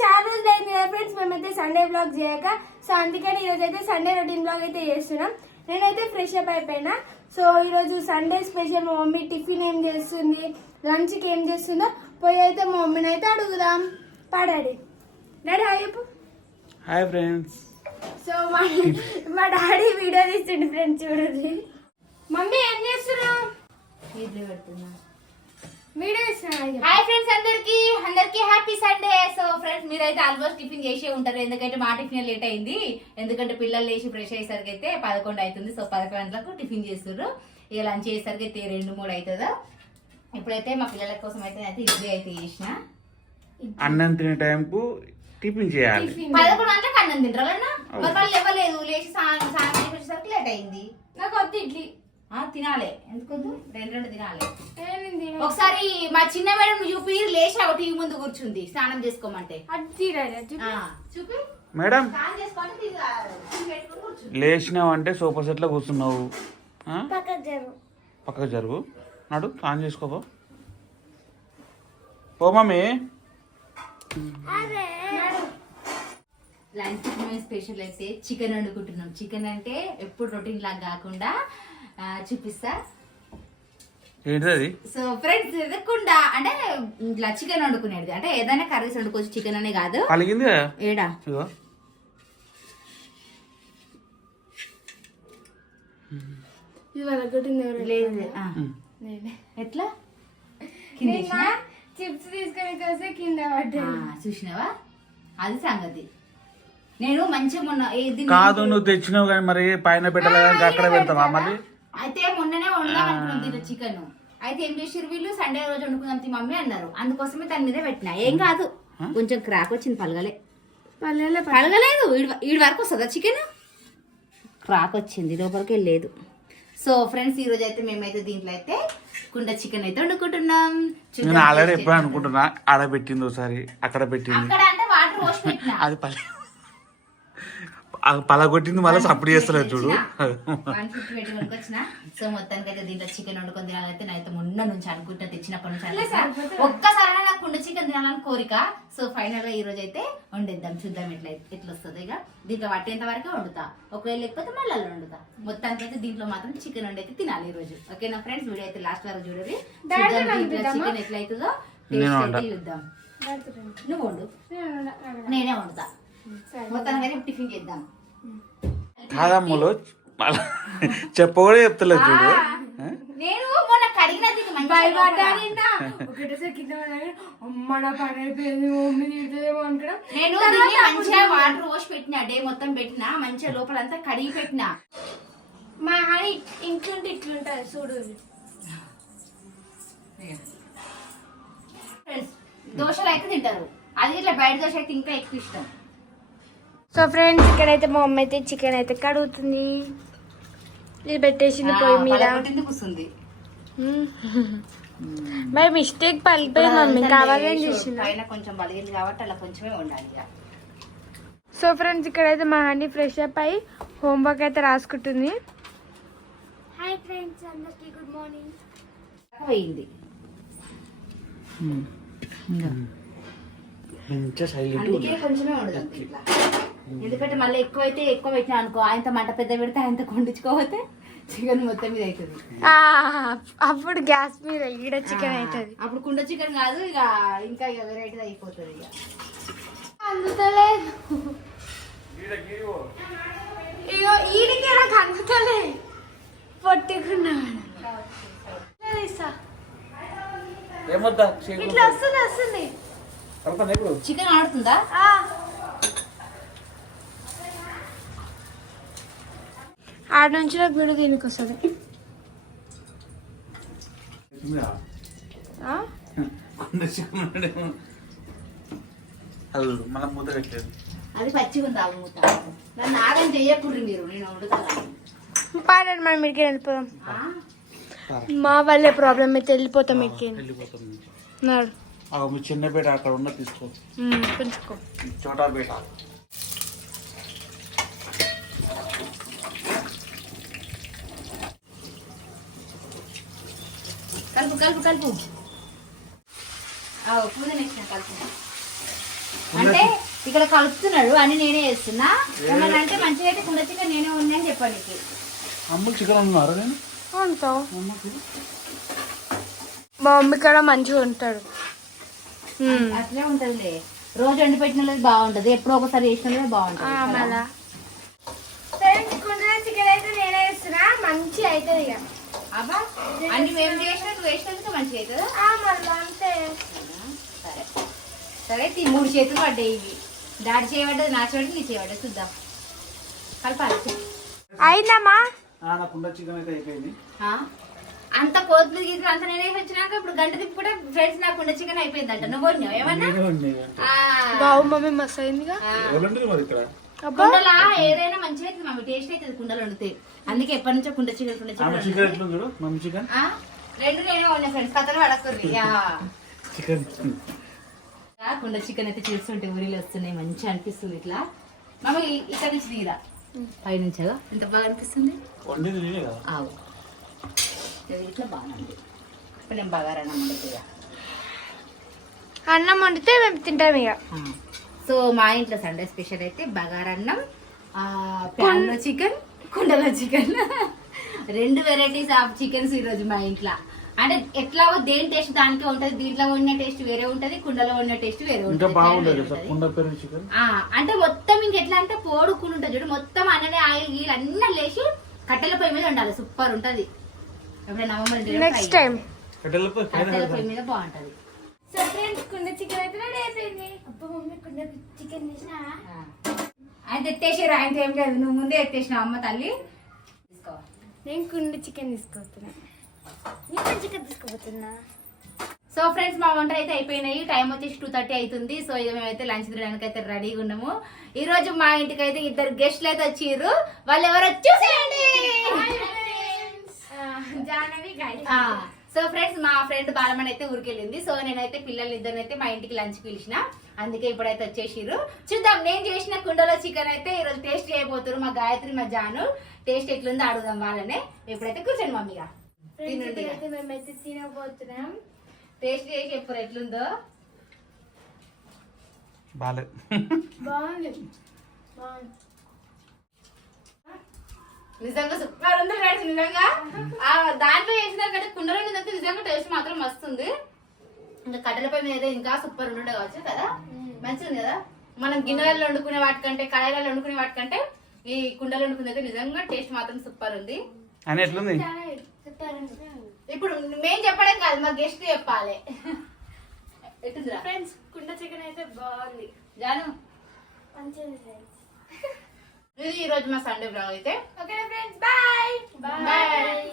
చాలా రోజులు అయింది కదా ఫ్రెండ్స్ మేమైతే సండే బ్లాగ్ చేయక. సో అందుకని ఈరోజు అయితే సండే రొటీన్ బ్లాగ్ అయితే చేస్తున్నాం. నేనైతే ఫ్రెష్ అప్ అయిపోయినా. సో ఈరోజు సండే స్పెషల్ మా మమ్మీ టిఫిన్ ఏం చేస్తుంది, లంచ్కి ఏం చేస్తుందో పోయి అయితే మా మమ్మీని అయితే అడుగుదాం. డాడీ డాడీ హాయ్ చెప్పు. Hi friends. సో మా డాడీ వీడియో తీస్తుండే ఫ్రెండ్స్ చూడండి. మమ్మీ ఏం చేస్తున్నావు? వీడియో పెడుతున్నా. హాయ్ ఫ్రెండ్స్, అందరికి హ్యాపీ సండే. సో ఫ్రెండ్స్ మీరైతే ఆల్మోస్ట్ టిఫిన్ చేసే ఉంటారు, ఎందుకంటే మా టిఫిన్ లేట్ అయింది. ఎందుకంటే పిల్లలు లేచి ఫ్రెష్ అయ్యేసరికి అయితే 11 అవుతుంది. సో 11 గంటలకు టిఫిన్ చేస్తున్నారు. ఇక లంచ్ చేసేసరికి అయితే 2-3 అవుతుందా. ఇప్పుడైతే మా పిల్లల కోసం అయితే ఇడ్లీ అయితే చేసిన. అన్నం తినే టైంకు టిఫిన్ చేయాలి. 11 గంటలకు అన్నం తింటారా? మరి వాళ్ళు ఇవ్వలేదు, లేచి స్నానం చేసి వచ్చేసరికి లేట్ అయింది. నాకు వద్దు ఇడ్లీ. తినాలి, ఎందుకు 2 తినాలి. ఒకసారి మా చిన్న మేడం చూపి లేచి ఒక టీవీ ముందు కూర్చుంది స్నానం చేసుకోమంటే. చూపి మేడం లేచినావు అంటే సోఫా సెట్ లో కూర్చున్నావు. పక్కకు జరుగు, నాడు స్నానం చేసుకోపో. పో మమ్మీ. లంచ్ స్పెషల్ అయితే చికెన్ వండుకుంటున్నాం. చికెన్ అంటే ఎప్పుడు రొటీన్ లాగా కాకుండా చూపిస్తా. ఏంటది? సో ఫ్రెండ్స్ ఎదకుండా అంటే ఇట్లా చికెన్ వండుకునేది, అంటే ఏదైనా కర్రీస్ వండుకోవచ్చు, చికెన్ అనే కాదు. పలిగింది ఏడా లేదు. ఎట్లా చిప్స్ తీసుకొని కింద పడ్డా చూసినావా? అది సంగతి. నేను మంచిగా మొన్న కాదు, నువ్వు తెచ్చినావు కానీ మరి పైన పెట్టాలి, అక్కడ పెడతావా మళ్ళీ? అయితే మొన్ననే వండుదాం అనుకున్నాం చికెన్. అయితే ఏం చేసారు వీళ్ళు, సండే రోజు వండుకుందాం మమ్మీ అన్నారు. అందుకోసమే దాని మీద పెట్టినా. ఏం కాదు, కొంచెం క్రాక్ వచ్చింది, పలగలేదు. ఈడి వరకు వస్తుందా చికెన్? క్రాక్ వచ్చింది, లోపలికి వెళ్ళలేదు. సో ఫ్రెండ్స్ ఈ రోజు అయితే మేమైతే దీంట్లో అయితే కుండ చికెన్ అయితే వండుకుంటున్నాం. నేను ఆల్రెడీ ఎప్పుడు అనుకుంటున్నా, ఆడ పెట్టింది ఒకసారి, అక్కడ పెట్టింది, అక్కడ అంటే వాటర్ పోసి పెట్టినా, అది పలగొట్టింది, మళ్ళీ సప్పుడు చేస్తలేదు చూడు. 150 పెట్టి కొనుకొచ్చిన. సో మొత్తానికి అయితే దీంట్లో చికెన్ వండుకొని తినాలైతే నేనైతే మొన్న నుంచి అనుకుంటా, తెచ్చినప్పటి నుంచి ఒక్కసారి నాకు కుండ చికెన్ తినాలని కోరిక. సో ఫైనల్ గా ఈ రోజు అయితే వండిద్దాం, చూద్దాం ఎట్లా వస్తుంది. ఇక దీంట్లో పట్టేంత వరకే వండుతా, ఒకవేళ లేకపోతే మళ్ళీ వండుతా. మొత్తానికి అయితే దీంట్లో మాత్రం చికెన్ వండి అయితే తినాలి ఈ రోజు. ఓకేనా ఫ్రెండ్స్, వీడియో అయితే లాస్ట్ వరకు చూడండి. చికెన్ ఎట్లా అవుతుందో టేస్ట్ అయితే చూద్దాం. నువ్వు వండు, నేనే వండుతా. మొత్తానికి టిఫిన్ చేద్దాం. కాదమ్ములు చెప్ప కూడా చెప్తలేదు చూడు. నేను మొన్న కడిగినది నేను మంచిగా వాటర్ పోసి పెట్టినా, డే మొత్తం పెట్టినా, మంచిగా లోపలంతా కడిగి పెట్టినా. మా హాని ఇంట్లుంటే ఇట్లుంటది చూడు. దోశలు అయితే తింటారు, అది ఇట్లా బయట దోశ అయితే ఇంకా ఎక్కువ ఇష్టం. సో ఫ్రెండ్స్ ఇక్కడైతే మా మమ్మీ అయితే చికెన్ అయితే కడుగుతుంది. ఇది పెట్టేసింది పొయ్యి మీద. కూర్చుంది బై మిస్టేక్ పలిపోయింది మమ్మీ, కావాలని చేసింది. పైన కొంచెం బలిగింది కాబట్టి అలా కొంచెమే ఉండాలి. సో ఫ్రెండ్స్ ఇక్కడైతే మా హనీ ఫ్రెష్ అప్ అయ్యి హోంవర్క్ అయితే రాసుకుంటుంది. హాయ్ ఫ్రెండ్స్, అందరికీ గుడ్ మార్నింగ్. పోయింది అందుకే కొంచెమే ఉండదు ఇట్లా. ఎందుకంటే మళ్ళీ ఎక్కువ పెట్టినా అనుకో, ఆయనతో మంట పెద్ద పెడితే ఆయనతో కొండించుకోకపోతే చికెన్ మొత్తం మీద అవుతుంది. అప్పుడు గ్యాస్ మీద ఈడ చికెన్ అవుతుంది. అప్పుడు కుండ చికెన్ కాదు, ఇక ఇంకా వెరైటీ అయిపోతుంది. ఇక అందుతలేదు, ఇగో ఈడికి నాకు అందుతలే, పొట్టుకున్నా ఇట్లా వస్తుంది. చికెన్ ఆడుతుందా? ఆడ నుంచి నాకు వీడియో దీనికి వస్తుంది. అది పచ్చిగా ఉంది, ఆవు మూత. నన్ను ఆగం చెయ్యకూడదు మీరు, నేను వండుతాను. పాడండి మనం ఇక్కడికి వెళ్ళిపోదాం. మా వాళ్ళే ప్రాబ్లం అయితే వెళ్ళిపోతాం. చిన్న బేట అక్కడ ఉన్న తీసుకో, పెంచుకో. చోటా బేట కలుపు కలుపు కలుపు. పూజ నెక్స్ట్ కలుపు. అంటే ఇక్కడ కలుపుతున్నాడు అని నేనే చేస్తున్నా. ఏమన్నా అంటే మంచిగా అయితే కుండ చికెన్ నేనే ఉన్నాయని చెప్పాను నీకు. అమ్ములు చికెన్ అన్నారా నేను ఉంటావు మా మమ్మీ కూడా మంచిగా ఉంటాడు. అట్లే ఉంటదిలే, రోజు వండి పెట్టిన బాగుంటది, ఎప్పుడో ఒకసారి చేసిన బాగుంటది. మళ్ళా కుండలో చికెన్ అయితే నేనే వేస్తున్నా, మంచిగా అవుతుంది ఇక. అబ్బా అన్ని మేము చేసినా నువ్వు వేసినందుకు మంచిగా అవుతుందా? మళ్ళా అంతే. సరే సరే 3 చేతులు పడ్డాయి. ఇవి డాడీ చేయబడ్డది, నా చేయబడ్డది, నీ చేయబడ్డది. చూద్దాం, కలపాలి. అయిందమ్మా నా కుండ చికెన్ అయితే అయిపోయింది. అంత కోతులు గీతులు అంత నేనే వచ్చినాక ఇప్పుడు గంట తిప్పి కూడా ఫ్రెండ్స్ నాకు కుండ చికెన్ అయిపోయిందంట. నువ్వు కొన్నావు ఏమన్నా? బావు మమ్మీ మస్తు అయిందిగా. కుండలా ఏదైనా మంచిగా అవుతుంది మమ్మీ, టేస్ట్ అవుతుంది కుండలు వండితే. అందుకే ఎప్పటి నుంచో కుండ చికెన్ కుండ చికెన్ 2 నేనే ఉన్నా ఫ్రెండ్స్, కథలు పడకూడదు. చికెన్ కుండ చికెన్ అయితే చూస్తుంటే ఊరిలో వస్తున్నాయి, మంచిగా అనిపిస్తుంది. ఇట్లా మమ్మీ ఇక్కడ నుంచి దిగిరా, పైనుంచగా ఎంత బాగా అనిపిస్తుంది. ఆవు ఇట్లా బాగుంది. ఇప్పుడు నేను బాగా అన్నం వండితే మేము తింటాం ఇక. సో మా ఇంట్లో సండే స్పెషల్ అయితే బగారన్నం, ప్యాన్లో చికెన్, కుండలో చికెన్ 2 వెరైటీస్ ఆఫ్ చికెన్స్ ఈరోజు మా ఇంట్లో. అంటే ఎట్లా దేని టేస్ట్ దానికి ఉంటది, దీంట్లో ఉన్న టేస్ట్ వేరే ఉంటది, కుండలో ఉన్న టేస్ట్ వేరే ఉంటది. అంటే మొత్తం ఇంక ఎట్లా అంటే పోడుకుని ఉంటుంది చూడు, మొత్తం అన్ననే ఆయిల్ గీలు అన్నీ లేచి కట్టెల పొయ్యి మీద ఉండాలి, సూపర్ ఉంటది. ఎప్పుడైనా నెక్స్ట్ టైం కట్టెల పొయ్యి మీద బాగుంటది. సో ఫ్రెండ్స్ కుండ చికెన్ అయితే రెడీ అయిపోయింది. అబ్బా మమ్మీ కుండ చికెన్ చేసినా ఆయన ఎత్తేసారు, ఆయనతో ఏం లేదు, నువ్వు ముందే ఎత్తేసిన అమ్మ తల్లి. తీసుకోవాలి, నేను కుండ చికెన్ తీసుకోతున్నా, చికెన్ తీసుకోబోతున్నా. సో ఫ్రెండ్స్ మా వంట అయితే అయిపోయినాయి. టైం వచ్చేసి 2:30 అవుతుంది. సో ఇక మేమైతే లంచ్ తినడానికి అయితే రెడీగా ఉన్నాము. ఈ రోజు మా ఇంటికి అయితే 2 గెస్ట్లు అయితే వచ్చిర్రు. వాళ్ళు ఎవరో చూసేయండి. సో ఫ్రెండ్స్ మా ఫ్రెండ్ బాలమని అయితే ఊరికెళ్ళింది. సో నేనైతే పిల్లలు ఇద్దరినైతే మా ఇంటికి లంచ్ పిలిచిన, అందుకే ఇప్పుడైతే వచ్చేసిర్రు. చూద్దాం, నేను చేసిన కుండలో చికెన్ అయితే ఈరోజు టేస్ట్ చేయబోతున్నారు మా గాయత్రి మా జాను. టేస్ట్ ఎట్లుందో అడుగుదాం వాళ్ళనే. ఇప్పుడైతే కూర్చోండి మమ్మీగా, మేమైతే తినబోతున్నాం. టేస్ట్ చేసి చెప్పరు ఎట్లుందో. బాగుంది నిజంగా సూపర్ ఉంది ఫ్రెండ్స్. నిజంగా దాంట్లో వేసిన కంటే కుండలో నిజంగా టేస్ట్ మాత్రం మస్తుంది. ఇంకా కట్టెలపై మీద ఇంకా సూపర్ ఉండే కావచ్చు కదా, మంచిగా ఉంది కదా. మనం గిన్నెలలో వండుకునే వాటికంటే, కడాయిలలో వండుకునే వాటికంటే ఈ కుండలో వండుకునేది నిజంగా టేస్ట్ మాత్రం సూపర్ ఉంది. ఇప్పుడు మేం చెప్పడం కాదు, మా గెస్ట్ చెప్పాలి. ఎట్టుందిరా ఫ్రెండ్స్ కుండ చికెన్ అయితే బాగుంది జాను, మంచిగా. ఇది ఈ రోజు మా సండే బ్లాగ్ అయితే. Okay friends, bye bye.